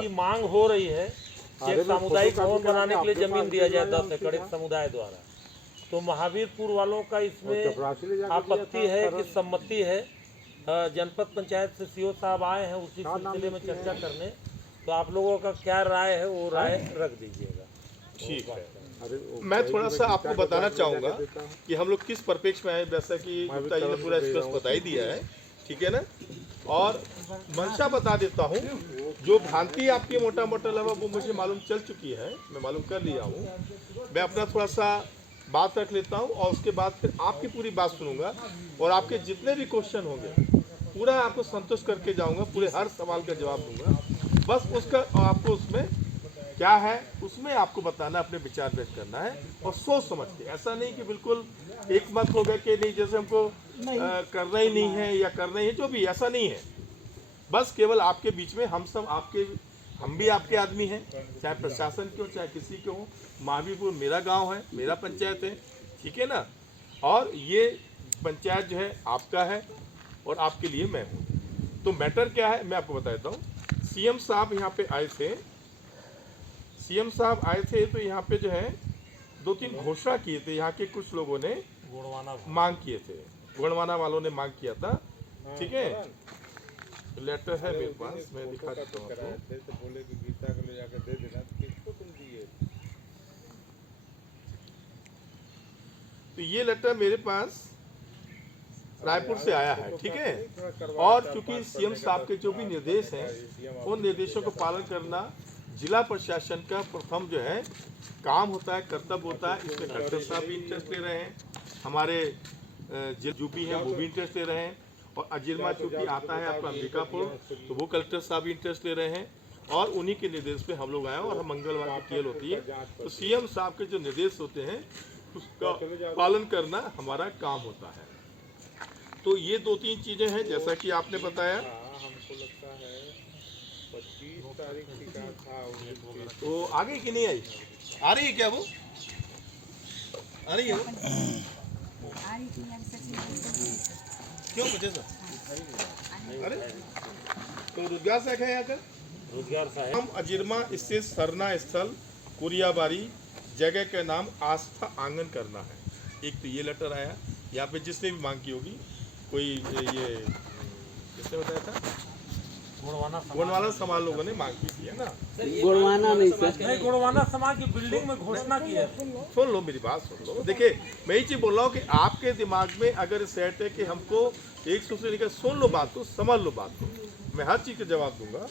की मांग हो रही है कि एक सामुदायिक भवन बनाने के लिए जमीन दिया जाए 10 एकड़ एक समुदाय द्वारा। तो महावीरपुर वालों का इसमें आपत्ति है कि सम्मति है। जनपद पंचायत से सीओ साहब आए हैं उसी सिलसिले में चर्चा करने, तो आप लोगों का क्या राय है वो राय रख दीजिएगा। ठीक है, मैं थोड़ा सा आपको बताना चाहूँगा कि हम लोग किस परिप्रेक्ष्य में आए, जैसा कि गुप्ता जी ने पूरा स्पष्ट बता ही दिया है, ठीक है ना। और मंशा बता देता हूँ, जो भ्रांति आपकी मोटा मोटा लगा वो मुझे मालूम चल चुकी है, मैं मालूम कर लिया हूँ। मैं अपना थोड़ा सा बात रख लेता हूँ और उसके बाद फिर आपकी पूरी बात सुनूंगा और आपके जितने भी क्वेश्चन होंगे पूरा आपको संतुष्ट करके जाऊंगा, पूरे हर सवाल का जवाब दूंगा। बस उसका आपको उसमें क्या है उसमें आपको बताना, अपने विचार व्यक्त करना है और सोच समझ के। ऐसा नहीं कि बिल्कुल एक मत हो गया कि नहीं जैसे हमको करना ही नहीं है या करना ही है, जो भी ऐसा नहीं है। बस केवल आपके बीच में हम भी आपके आदमी हैं, चाहे प्रशासन के हो चाहे किसी के हो। महावीरपुर मेरा गांव है, मेरा पंचायत है, ठीक है ना। और ये पंचायत जो है आपका है और आपके लिए मैं हूँ। तो मैटर क्या है मैं आपको बता देता हूँ। सीएम साहब यहाँ पे आए थे, सीएम साहब आए थे तो यहाँ पे जो है 2-3 घोषणा किए थे। यहाँ के कुछ लोगों ने मांग किए थे, गोंडवाना वालों ने मांग किया था, ठीक है। लेटर है मेरे पास, मैं दिखा देता हूँ आपको। बोले कि गीता को ले जाकर दे देना, तो किसको तुम दिए? तो ये लेटर मेरे पास रायपुर से आया है, ठीक है। और चूंकि सीएम साहब के जो भी निर्देश हैं उन निर्देशों को पालन करना जिला प्रशासन का प्रथम जो है काम होता है, कर्तव्य होता है। इसमें कलेक्टर साहब भी इंटरेस्ट ले रहे हैं, हमारे जो भी हैं वो भी इंटरेस्ट ले रहे हैं। और अजिरमा चूंकि आता है आपका अंबिकापुर, तो वो कलेक्टर साहब भी इंटरेस्ट ले रहे हैं। और उन्हीं के निर्देश पे हम लोग आए और हम मंगलवार की खेल होती है, तो सीएम साहब के जो निर्देश होते हैं उसका पालन करना हमारा काम होता है। तो ये 2-3 चीजें हैं जैसा कि आपने बताया। हमको लगता है 25 तारीख की कहा था, तो आगे की नहीं आई, आ रही है क्या वो? आ रही है वो? क्यों बचे सर? अरे तो रोजगार सहायक है यहाँ का रोजगार सहायक हम अजिरमा स्थित सरना स्थल कुरियाबारी जगह का नाम आस्था आंगन करना है। एक तो ये लेटर आया, यहाँ पे जिसने भी मांग की होगी, कोई ये किसने बताया था, गोंडवाना समाज लोगों ने मांग की थी, है ना। गोंडवाना नहीं सर, नहीं, गोंडवाना समाज की बिल्डिंग में घोषणा की है। सुन लो मेरी बात, सुन लो। देखिए मैं ये चीज बोल रहा हूँ कि आपके दिमाग में अगर सेट है कि हमको एक दूसरे लेकर सुन लो बात को, समझ लो बात को, मैं हर चीज का जवाब दूंगा।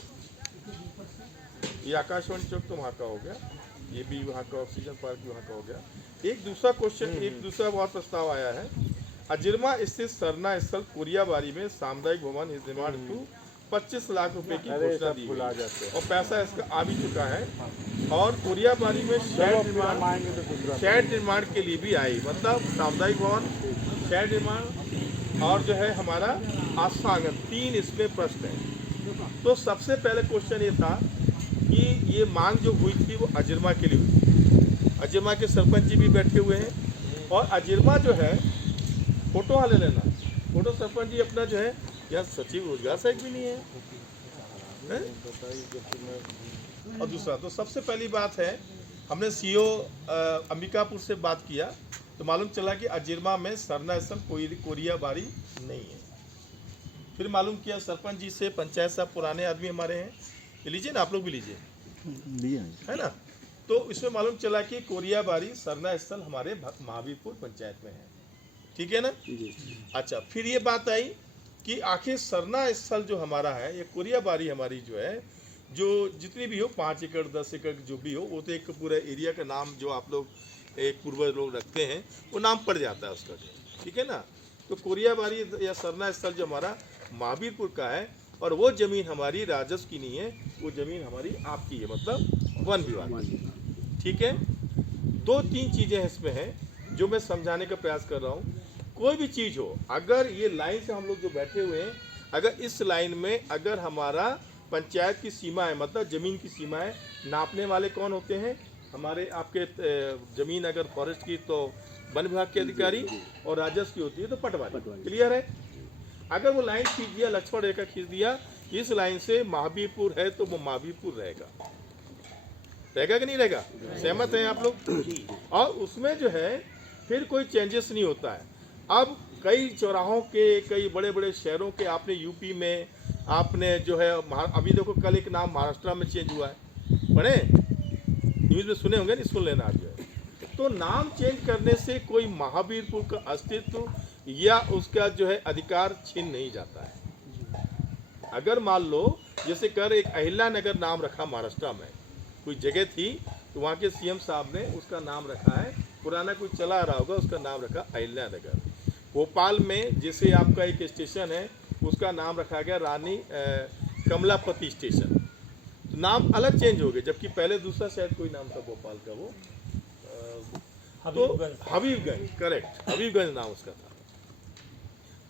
ये आकाशवाणी चौक तो वहाँ का हो गया, ये भी वहाँ का ऑक्सीजन पार्क भी वहाँ का हो गया। एक दूसरा क्वेश्चन, एक दूसरा बहुत प्रस्ताव आया है। अजिरमा स्थित सरना स्थल कुरियाबारी में सामुदायिक भवन निर्माण हेतु 25 लाख रुपए की घोषणा दी है और पैसा इसका आ भी चुका है। और कुरियाबारी में शेड निर्माण के लिए भी आई, मतलब सामुदायिक भवन, शेड निर्माण और जो है हमारा आस्था आंगन, 3 इसमें प्रश्न है। तो सबसे पहले क्वेश्चन ये था कि ये मांग जो हुई थी वो अजिरमा के लिए हुई थी। अजिरमा के सरपंच जी भी बैठे हुए हैं और अजिरमा जो है फोटो वहाँ ले लेना, फोटो सरपंच जी अपना जो है, यार सचिव रोजगार सहायक भी नहीं है, है? और दूसरा तो सबसे पहली बात है, हमने सीओ अंबिकापुर से बात किया तो मालूम चला कि अजिरमा में सरना स्थल कोरियाबारी नहीं है। फिर मालूम किया सरपंच जी से, पंचायत साहब पुराने आदमी हमारे हैं, लीजिए ना, आप लोग भी लीजिए, है ना। तो इसमें मालूम चला कि कोरियाबारी सरना स्थल हमारे महावीरपुर पंचायत में है, ठीक है ना। अच्छा, फिर ये बात आई कि आखिर सरना स्थल जो हमारा है, ये कोरियाबारी हमारी जो है, जो जितनी भी हो 5 एकड़ 10 एकड़ जो भी हो, वो तो एक पूरा एरिया का नाम जो आप लोग एक पूर्वज लोग रखते हैं वो नाम पड़ जाता है उसका, ठीक है ना। तो कोरियाबारी या सरना स्थल जो हमारा महावीरपुर का है और वो ज़मीन हमारी राजस्व की नहीं है, वो ज़मीन हमारी आपकी है, मतलब वन विभाग, ठीक है। 2-3 चीज़ें इसमें हैं जो मैं समझाने का प्रयास कर रहा हूँ। कोई भी चीज़ हो, अगर ये लाइन से हम लोग जो बैठे हुए हैं, अगर इस लाइन में अगर हमारा पंचायत की सीमा है, मतलब ज़मीन की सीमा है, नापने वाले कौन होते हैं, हमारे आपके ज़मीन अगर फॉरेस्ट की तो वन विभाग के अधिकारी और राजस्व की होती है तो पटवारी, क्लियर है। अगर वो लाइन खींच दिया, लक्ष्मण रेखा खींच दिया इस लाइन से महावीरपुर है तो वो महावीरपुर रहेगा, रहेगा कि नहीं रहेगा? सहमत हैं आप लोग? और उसमें जो है फिर कोई चेंजेस नहीं होता है। अब कई चौराहों के, कई बड़े बड़े शहरों के आपने यूपी में आपने जो है अभी देखो कल एक नाम महाराष्ट्र में चेंज हुआ है, पढ़े न्यूज़ में सुने होंगे, नहीं सुन लेना आप जो है। तो नाम चेंज करने से कोई महावीरपुर का अस्तित्व या उसका जो है अधिकार छीन नहीं जाता है। अगर मान लो जैसे कर एक अहिल्या नगर नाम रखा महाराष्ट्र में, कोई जगह थी तो वहाँ के सीएम साहब ने उसका नाम रखा है, पुराना कोई चला रहा होगा, उसका नाम रखा अहिल्या नगर। भोपाल में जैसे आपका एक स्टेशन है उसका नाम रखा गया रानी कमलापति स्टेशन, तो नाम अलग चेंज हो गए, जबकि पहले दूसरा शायद कोई नाम था भोपाल का, वो तो हबीबगंज, करेक्ट, हबीबगंज नाम उसका था।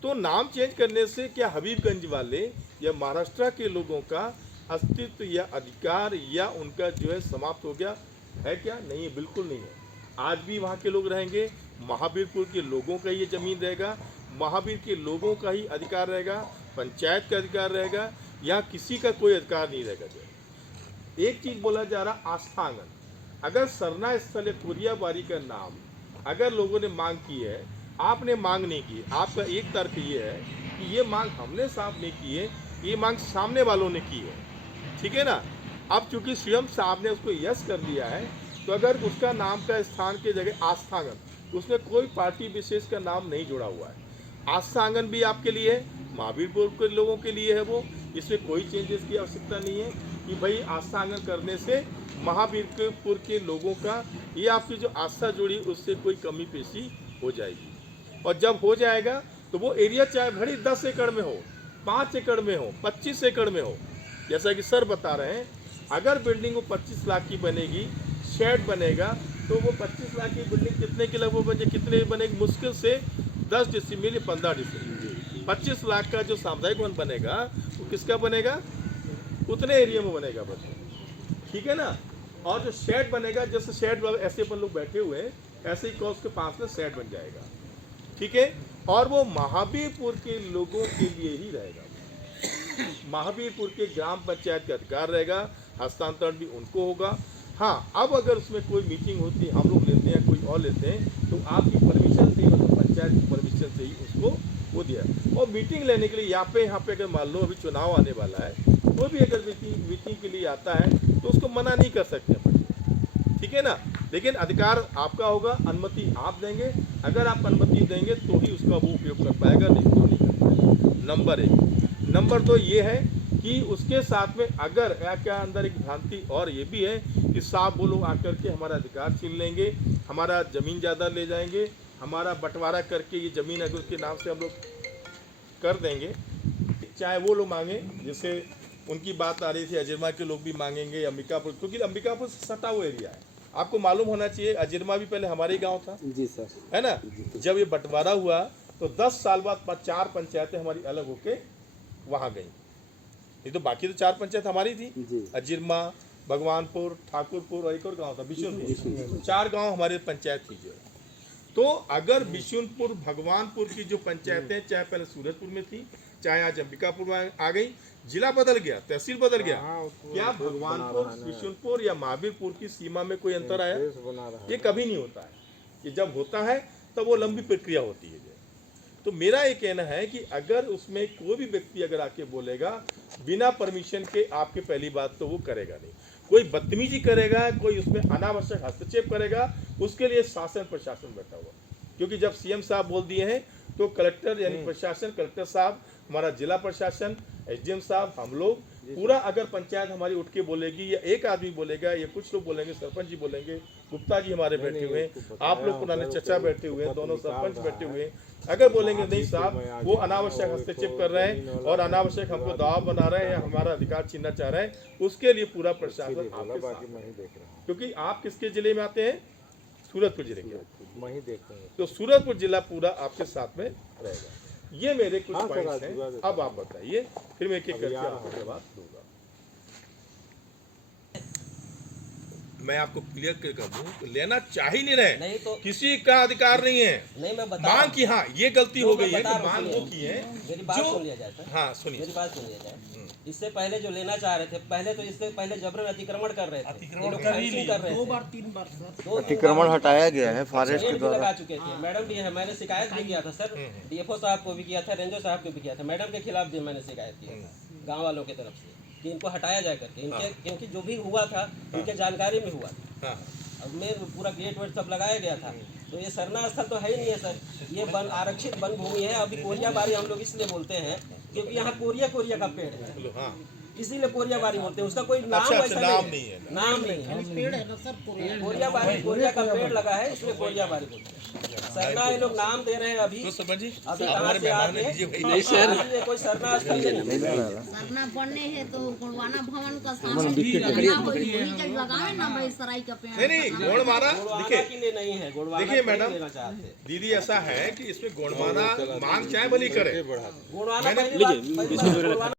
तो नाम चेंज करने से क्या हबीबगंज वाले या महाराष्ट्र के लोगों का अस्तित्व या अधिकार या उनका जो है समाप्त हो गया है क्या? नहीं, बिल्कुल नहीं है। आज भी वहाँ के लोग रहेंगे, महावीरपुर के लोगों का ये जमीन रहेगा, महावीर के लोगों का ही अधिकार रहेगा, पंचायत का अधिकार रहेगा, यहाँ किसी का कोई अधिकार नहीं रहेगा। जो एक चीज बोला जा रहा आस्थांगन, अगर सरना स्थल कोरियाबारी का नाम अगर लोगों ने मांग की है, आपने मांग नहीं की, आपका एक तर्क ये है कि ये मांग हमने साहब ने की है, ये मांग सामने वालों ने की है, ठीक है ना? अब चूंकि सीएम साहब ने उसको यस कर दिया है, तो अगर उसका नाम का स्थान की जगह आस्थांगन, तो उसमें कोई पार्टी विशेष का नाम नहीं जुड़ा हुआ है। आस्थांगन भी आपके लिए है, महावीरपुर के लोगों के लिए है, वो इसमें कोई चेंजेस की आवश्यकता नहीं है कि भाई आस्थांगन करने से महावीरपुर के लोगों का ये आपकी जो आस्था जुड़ी उससे कोई कमी पेशी हो जाएगी। और जब हो जाएगा तो वो एरिया चाहे भरी 10 एकड़ में हो, 5 एकड़ में हो, 25 एकड़ में हो, जैसा कि सर बता रहे हैं, अगर बिल्डिंग वो 25 लाख की बनेगी, शेड बनेगा, तो वो 25 लाख की बिल्डिंग कितने के लगभग बने, कितने बनेगी? मुश्किल से 10 डिसिमिल या 15 डिसिमिल। 25 लाख का जो सामुदायिक भवन बनेगा वो किसका बनेगा? उतने एरिया में बनेगा बस, ठीक है ना? और जो शेड बनेगा, जैसे शेड ऐसे अपन लोग बैठे हुए हैं, ऐसे ही क्रॉस के पास में शेड बन जाएगा, ठीक है? और वो महावीरपुर के लोगों के लिए ही रहेगा, महावीरपुर के ग्राम पंचायत का अधिकार रहेगा, हस्तांतरण भी उनको होगा। हाँ, अब अगर उसमें कोई मीटिंग होती है, हम लोग लेते हैं, कोई और लेते हैं, तो आपकी परमिशन से ही, मतलब पंचायत की परमिशन से ही उसको वो दिया। और मीटिंग लेने के लिए यहाँ पे अगर मान लो अभी चुनाव आने वाला है, कोई भी अगर मीटिंग के लिए आता है तो उसको मना नहीं कर सकते अपन, ठीक है ना? लेकिन अधिकार आपका होगा, अनुमति आप देंगे, अगर आप अनुमति देंगे तो ही उसका वो उपयोग कर पाएगा, नहीं तो नहीं कर पाएगा। नंबर 1। नंबर 2 ये है कि उसके साथ में अगर क्या अंदर एक भ्रांति और ये भी है कि साहब वो लोग आकर के हमारा अधिकार छीन लेंगे, हमारा ज़मीन ज़्यादा ले जाएंगे, हमारा बंटवारा करके ये ज़मीन अगर उसके नाम से हम लोग कर देंगे, चाहे वो लोग मांगे, जैसे उनकी बात आ रही थी अजरमा के लोग भी मांगेंगे, अंबिकापुर, क्योंकि अंबिकापुर से सटा हुआ एरिया है। आपको मालूम होना चाहिए अजरमा भी पहले हमारे ही गाँव था, जी सर, है ना? जब ये बंटवारा हुआ तो 10 साल बाद 4 पंचायतें हमारी अलग होके वहाँ गई, नहीं तो बाकी तो 4 पंचायत हमारी थी, अजरमा, भगवानपुर, ठाकुरपुर और एक और गाँव था बिशुनपुर, 4 गाँव हमारे पंचायत थी जो। तो अगर बिशुनपुर, भगवानपुर की जो पंचायतें चाहे पहले सूरजपुर में थी, चाहे आज अंबिकापुर में आ गई, जिला बदल गया, तहसील बदल गया, क्या भगवानपुर, बिशुनपुर या महावीरपुर की सीमा में कोई अंतर आया? ये कभी नहीं होता है। ये जब होता है तब वो लंबी प्रक्रिया होती है। तो मेरा ये कहना है कि अगर उसमें कोई भी व्यक्ति अगर आके बोलेगा बिना परमिशन के, आपके पहली बात तो वो करेगा नहीं, कोई बदतमीजी करेगा, कोई उसमें अनावश्यक हस्तक्षेप करेगा, उसके लिए शासन प्रशासन बैठा हुआ। क्योंकि जब सीएम साहब बोल दिए हैं तो कलेक्टर यानी प्रशासन, कलेक्टर साहब, हमारा जिला प्रशासन, एसडीएम साहब, हम लोग पूरा, अगर पंचायत हमारी उठ के बोलेगी या एक आदमी बोलेगा या कुछ लोग बोलेंगे, सरपंच जी बोलेंगे, गुप्ता जी हमारे बैठे हुए हैं, आप लोग पुराने चचा बैठे हुए हैं, दोनों सरपंच बैठे हुए हैं, अगर बोलेंगे नहीं साहब वो अनावश्यक हस्तक्षेप कर रहे हैं और अनावश्यक हमको दबाव बना रहे हैं या हमारा अधिकार छीनना चाह रहे हैं, उसके लिए पूरा प्रशासन आपके साथ है। क्योंकि आप किसके जिले में आते हैं? सूरजपुर जिले के, तो सूरजपुर जिला पूरा आपके साथ में रहेगा। ये मेरे कुछ पॉइंट्स हैं, अब आप बताइए, फिर मैं एक एक करके आपको जवाब दूंगा। मैं आपको क्लियर कर दूं, लेना चाह ही नहीं रहे, नहीं तो किसी का अधिकार नहीं है। नहीं, मैं बता मांग की, हाँ ये गलती हो गई है कि मांग वो की है मेरी बात सुन लिया जाए। हाँ सुनिए, मेरी बात सुन लिया जाए। इससे पहले जो लेना चाह रहे थे, पहले तो इससे पहले जबरन अतिक्रमण कर रहे थे, अतिक्रमण ये लोग कर ही fencing लिए। कर रहे थे। 3 बार सर दो अतिक्रमण हटाया गया है फॉरेस्ट रेट के भी द्वारा। लगा चुके थे, मैडम भी है, मैंने शिकायत भी किया था सर, डीएफओ साहब को भी किया था, रेंजर साहब को भी किया था, मैडम के खिलाफ भी मैंने शिकायत किया था गांव वालों की तरफ से कि इनको हटाया जाए करके, इनके क्योंकि जो भी हुआ था उनके जानकारी में हुआ था। हाँ अब में पूरा गेट वेट सब लगाया गया था, तो ये सरना स्थल तो है ही नहीं है सर, ये वन आरक्षित वन भूमि है। अभी कोरिया बारी हम लोग इसलिए बोलते हैं क्योंकि यहाँ कोरिया का पेड़ है, लो, हाँ इसीलिए कोरिया बारी बोलते हैं, उसका कोई नाम अच्छा, वैसा नाम नहीं नहीं है। है, नाम नहीं है। पेड़ है ना सर कोरिया बारी, कोरिया का पेड़ लगा है इसलिए कोरिया बारी बोलते हैं। सरना ये लोग नाम दे रहे हैं अभी, तो समझिए अभी कहाँ से आके ये कोई सरना स्थल नहीं है। सरना पड़ने है तो गुणवाना भवन का सामने वही जग लगावे ना भाई सराय का पेड़। नहीं नहीं गोंडवाना गुणवाना देखिए के लिए नहीं है, गुणवाना देखिए के लिए मैडम, लेना चाहते हैं। दीदी ऐसा है कि इसमें गोंडवाना मांग चाहे भली करे, गुणवाना पहली बात गुणवाना